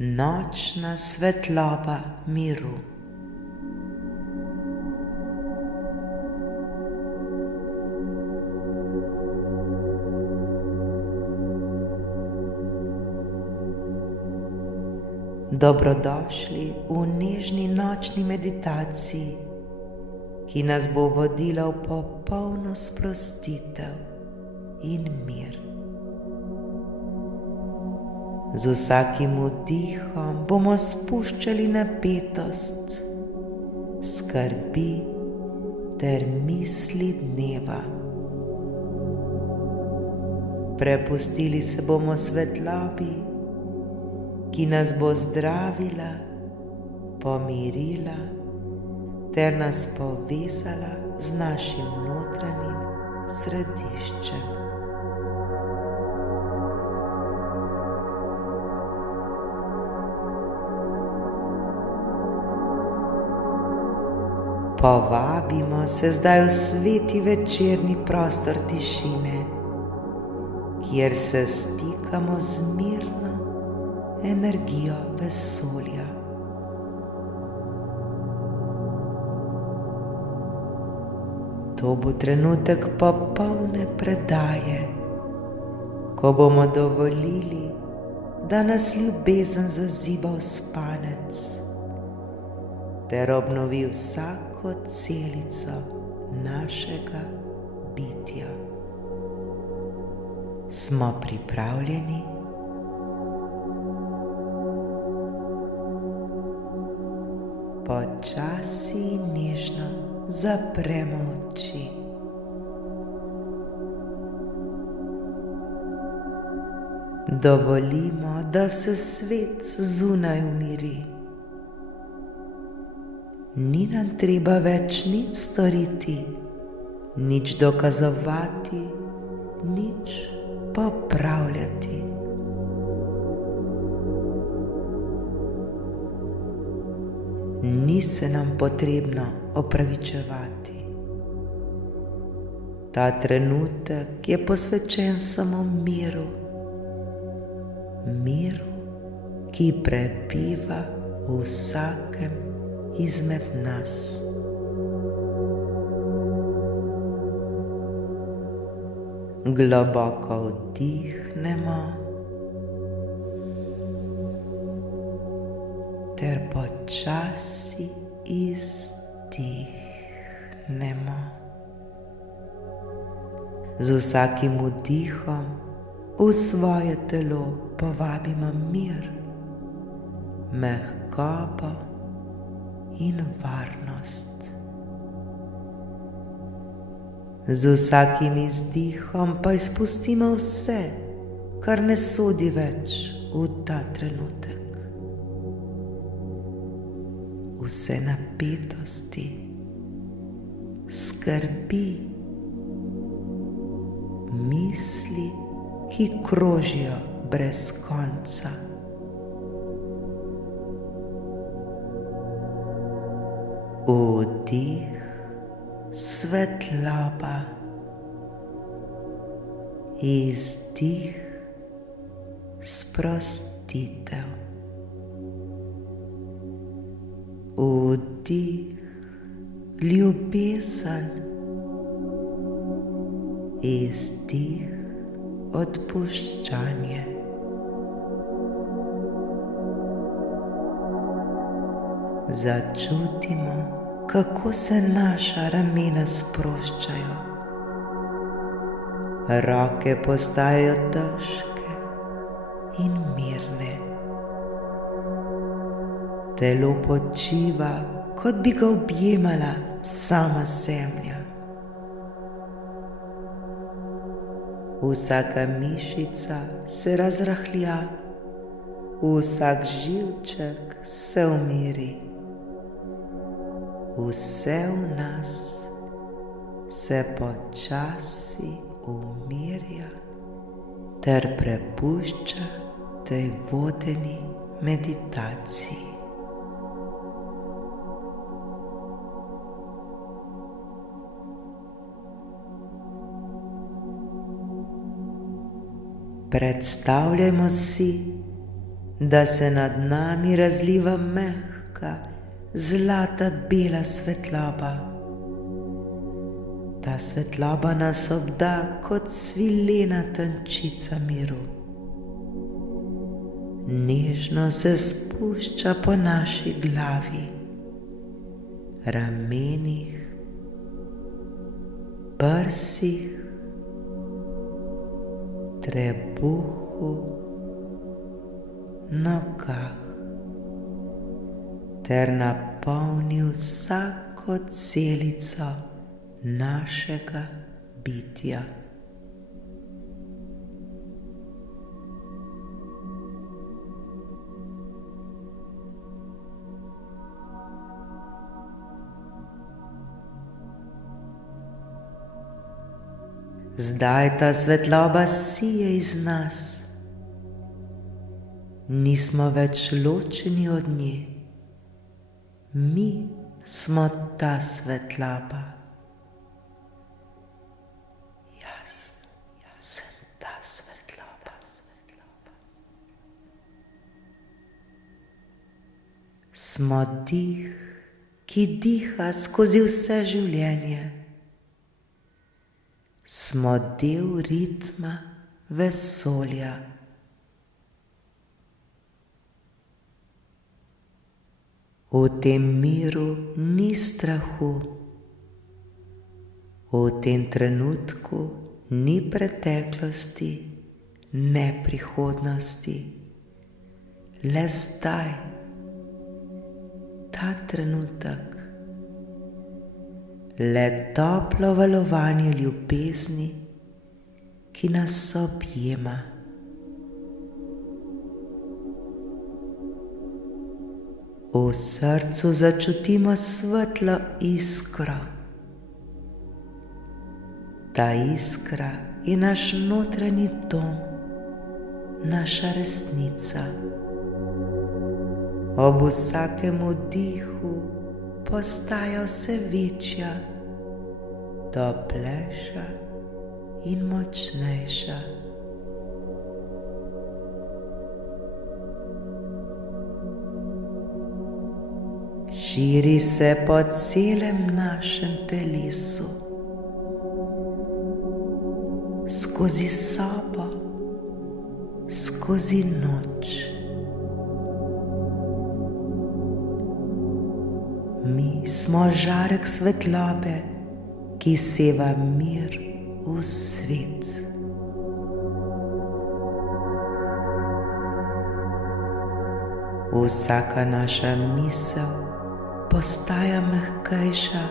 Nočna svetloba miru. Dobrodošli v nežni nočni meditaciji, ki nas bo vodila v popolno sprostitev in mir. Z vsakim vdihom bomo spuščali napetost, skrbi ter misli dneva. Prepustili se bomo svetlobi, ki nas bo zdravila, pomirila ter nas povezala z našim notranjim središčem. Povabimo se zdaj v sveti večerni prostor tišine, kjer se stikamo z mirno energijo vesolja. To bo trenutek popolne predaje, ko bomo dovolili, da nas ljubezen zaziba v spanec ter obnovi vsako celico našega bitja. Smo pripravljeni? Počasi in nežno zapremo oči. Dovolimo, da se svet zunaj umiri. Ni nam treba več nič storiti, nič dokazovati, nič popravljati. Ni se nam potrebno opravičevati. Ta trenutek je posvečen samo miru, miru, ki prebiva v vsakem izmed nas. Globoko vdihnemo ter počasi izdihnemo. Z vsakim vdihom v svoje telo povabimo mir, mehkobo in varnost. Z vsakim izdihom pa izpustimo vse, kar ne sodi več v ta trenutek. Vse napetosti, skrbi, misli, ki krožijo brez konca. Vdih, svetloba, izdih, sprostitev. Vdih, ljubezen, izdih, odpuščanje. Začutimo, kako se naša ramena sproščajo. Roke postajajo težke in mirne. Telo počiva, kot bi ga objemala sama zemlja. Vsaka mišica se razrahlja, vsak živček se umiri, vse v nas se počasi umirja ter prepušča tej vodeni meditaciji. Predstavljajmo si, da se nad nami razliva mehka, zlata bela svetloba. Ta svetloba nas obda kot svilena tančica miru. Nežno se spušča po naši glavi, ramenih, prsih, trebuhu, nogah ter napolni vsako celico našega bitja. Zdaj ta svetloba sije iz nas. Nismo več ločeni od nje. Mi smo ta svetloba. Jaz sem ta svetloba. Smo dih, ki diha skozi vse življenje. Smo del ritma vesolja. V tem miru ni strahu, v tem trenutku ni preteklosti, ne prihodnosti. Le zdaj, ta trenutek, le toplo valovanje ljubezni, ki nas objema. V srcu začutimo svetlo iskro. Ta iskra je naš notranji dom, naša resnica. Ob vsakem vdihu postaja vse večja, toplejša in močnejša. Širi se po celem našem telesu, skozi sobo, skozi noč. Mi smo žarek svetlobe, ki seva mir v svet. Vsaka naša misel postaja mehkejša,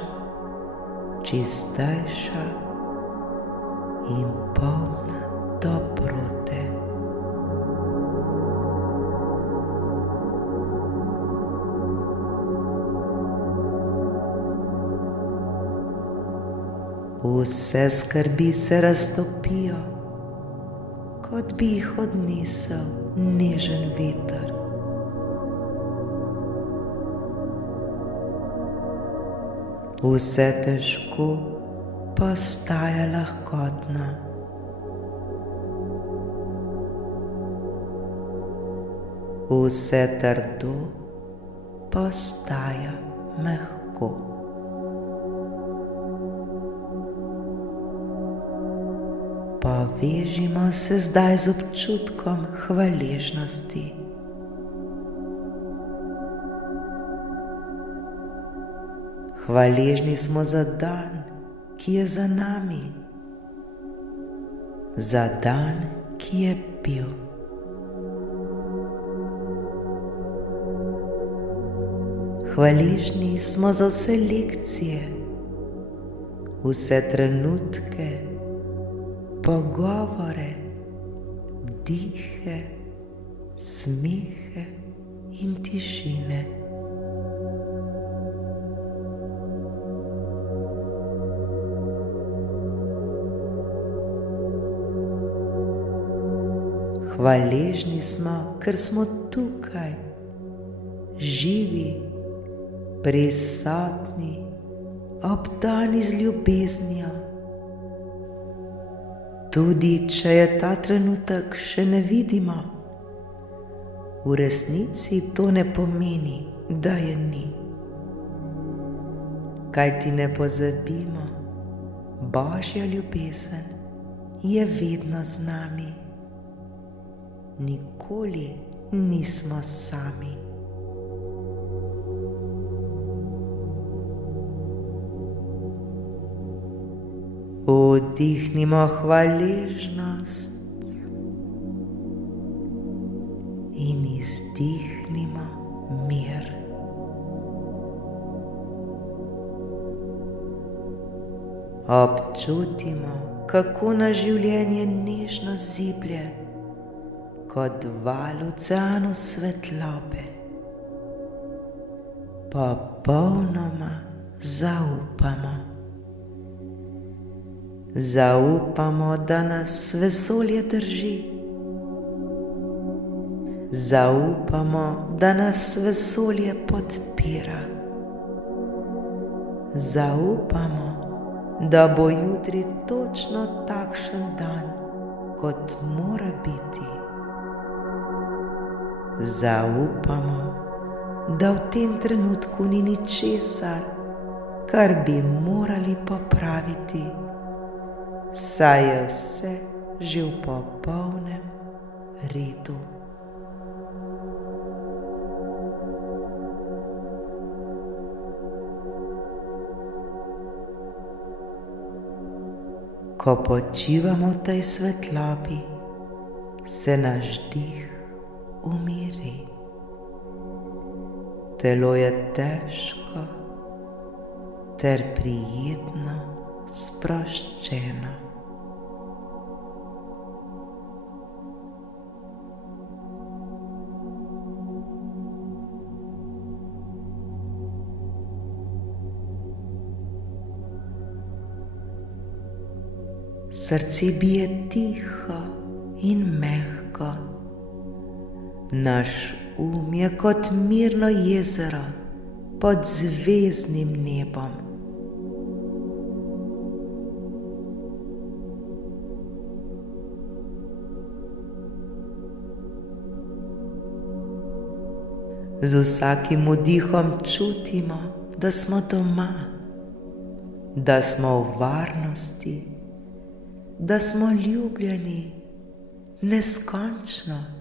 čistejša in polna dobrote. Vse skrbi se raztopijo, kot bi jih odnesel nežen veter. Vse težko postaja lahkotno. Vse trdo postaja mehko. Povežimo se zdaj z občutkom hvaležnosti. Hvaležni smo za dan, ki je za nami, za dan, ki je bil. Hvaležni smo za vse lekcije, vse trenutke, pogovore, dihe, smehe in tišine. Hvaležni smo, ker smo tukaj, živi, prisotni, obdani z ljubeznijo. Tudi če je ta trenutek še ne vidimo, v resnici to ne pomeni, da je ni. Kajti ne pozabimo, Božja ljubezen je vedno z nami. Nikoli nismo sami. Vdihnimo hvaležnost in izdihnimo mir. Občutimo, kako nas življenje nežno ziblje kot val v oceanu svetlobe. Popolnoma zaupamo. Zaupamo, da nas vesolje drži. Zaupamo, da nas vesolje podpira. Zaupamo, da bo jutri točno takšen dan, kot mora biti. Zaupamo, da v tem trenutku ni ničesar, kar bi morali popraviti, saj je vse že v popolnem redu. Ko počivamo v tej svetlobi, se naš dih umiri. Telo je težko ter prijetno sproščeno. Srce bije tiho in mehko. Naš je kot mirno jezero pod zvezdnim nebom. Z vsakim vdihom čutimo, da smo doma, da smo v varnosti, da smo ljubljeni neskončno,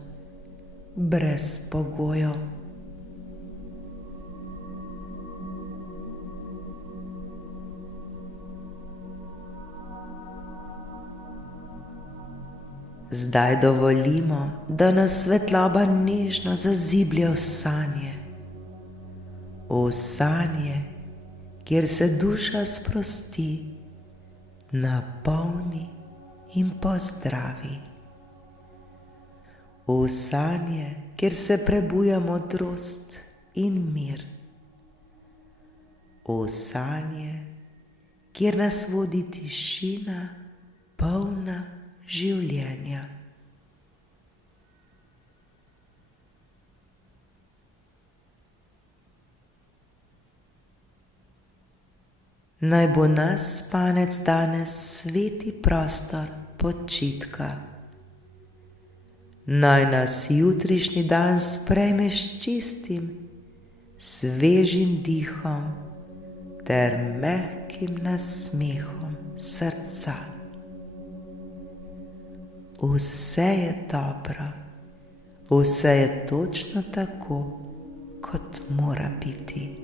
brez pogojev. Zdaj dovolimo, da nas svetloba nežno zaziblje v sanje. V sanje, kjer se duša sprosti, napolni in pozdravi. V sanje, kjer se prebuja modrost in mir. V sanje, kjer nas vodi tišina, polna življenja. Naj bo nas spanec danes sveti prostor počitka. Naj nas jutrišnji dan sprejme s čistim, svežim dihom ter mehkim nasmehom srca. Vse je dobro, vse je točno tako, kot mora biti.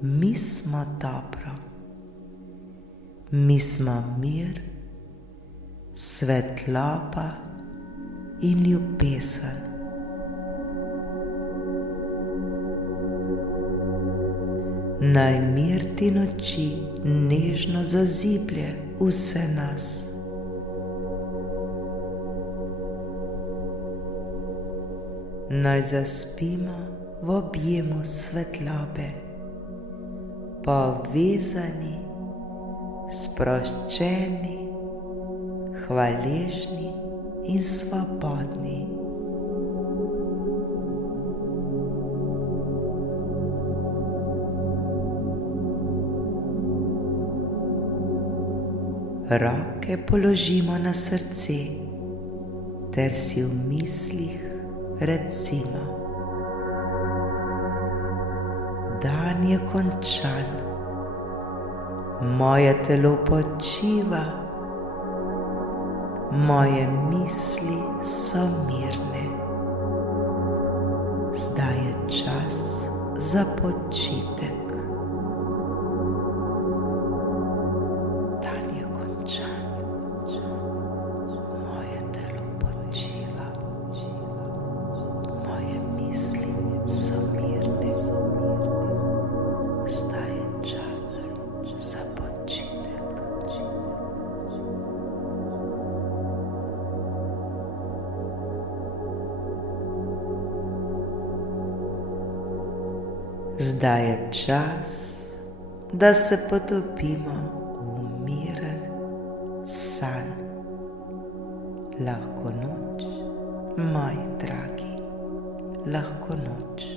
Mi smo dobro, mi smo mir, svetloba in ljubezen. Naj mir te noči nežno zaziblje vse nas. naj zaspimo v objemu svetlobe, povezani, sproščeni, hvaležni in svobodni. Roke položimo na srce ter si v mislih recimo: dan je končan, moje telo počiva, moje misli so mirne. Zdaj je čas za počitek. Moje telo počiva, moje misli so mirne. Zdaj je čas za počitek. Zdaj je čas, da se potopimo v miren san. Lahko noč, moji dragi, lahko noč.